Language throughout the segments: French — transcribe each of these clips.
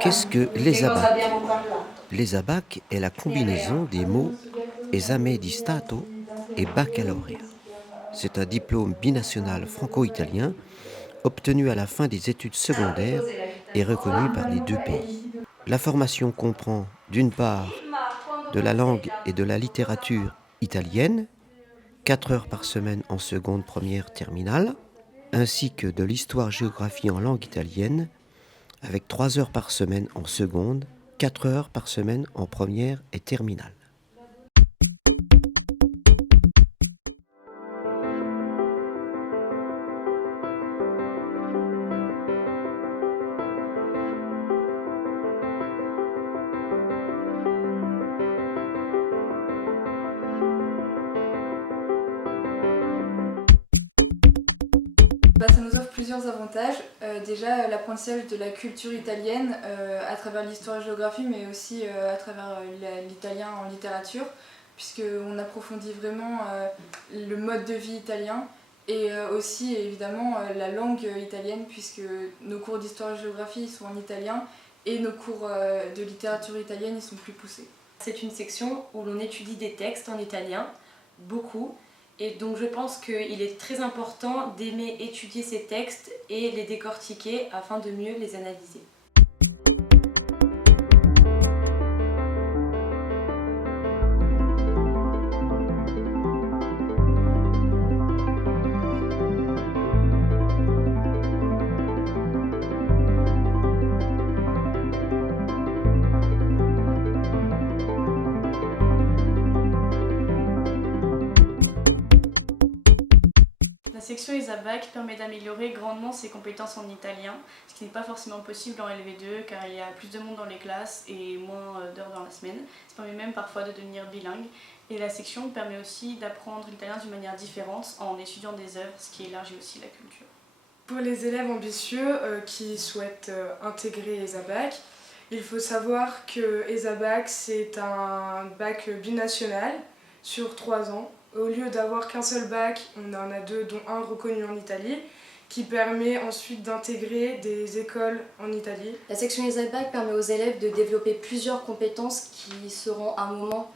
Qu'est-ce que l'ESABAC? L'ESABAC est la combinaison des mots esame di Stato et baccalauréat. C'est un diplôme binational franco-italien obtenu à la fin des études secondaires et reconnu par les deux pays. La formation comprend d'une part de la langue et de la littérature italienne, 4 heures par semaine en seconde, première, terminale, ainsi que de l'histoire-géographie en langue italienne, avec 3 heures par semaine en seconde, 4 heures par semaine en première et terminale. Ça nous offre plusieurs avantages. Déjà l'apprentissage de la culture italienne à travers l'histoire et la géographie, mais aussi à travers l'italien en littérature, puisqu'on approfondit vraiment le mode de vie italien et aussi évidemment la langue italienne, puisque nos cours d'histoire et de géographie sont en italien et nos cours de littérature italienne ils sont plus poussés. C'est une section où l'on étudie des textes en italien, beaucoup. Et donc je pense qu'il est très important d'aimer étudier ces textes et les décortiquer afin de mieux les analyser. La section ESABAC permet d'améliorer grandement ses compétences en italien, ce qui n'est pas forcément possible en LV2 car il y a plus de monde dans les classes et moins d'heures dans la semaine. Ça permet même parfois de devenir bilingue. Et la section permet aussi d'apprendre l'italien d'une manière différente en étudiant des œuvres, ce qui élargit aussi la culture. Pour les élèves ambitieux qui souhaitent intégrer ESABAC, il faut savoir que ESABAC c'est un bac binational sur 3 ans. Au lieu d'avoir qu'un seul bac, on en a 2, dont un reconnu en Italie, qui permet ensuite d'intégrer des écoles en Italie. La section ESABAC permet aux élèves de développer plusieurs compétences qui seront à un moment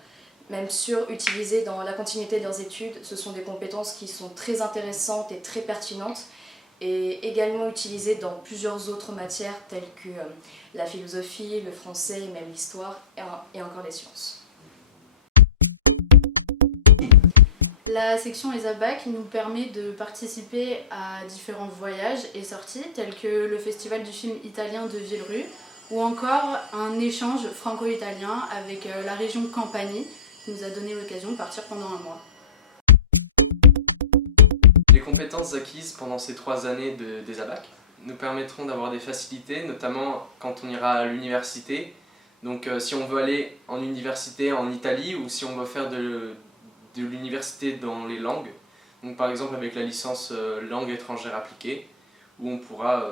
même sûr utilisées dans la continuité de leurs études. Ce sont des compétences qui sont très intéressantes et très pertinentes et également utilisées dans plusieurs autres matières telles que la philosophie, le français, même l'histoire et encore les sciences. La section ESABAC nous permet de participer à différents voyages et sorties tels que le festival du film italien de Villerue ou encore un échange franco-italien avec la région Campanie qui nous a donné l'occasion de partir pendant un mois. Les compétences acquises pendant ces 3 années d'ESABAC nous permettront d'avoir des facilités, notamment quand on ira à l'université. Donc si on veut aller en université en Italie ou si on veut faire de l'université dans les langues, donc par exemple avec la licence langue étrangère appliquée, où on pourra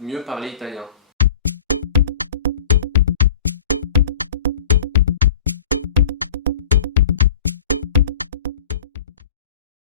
mieux parler italien.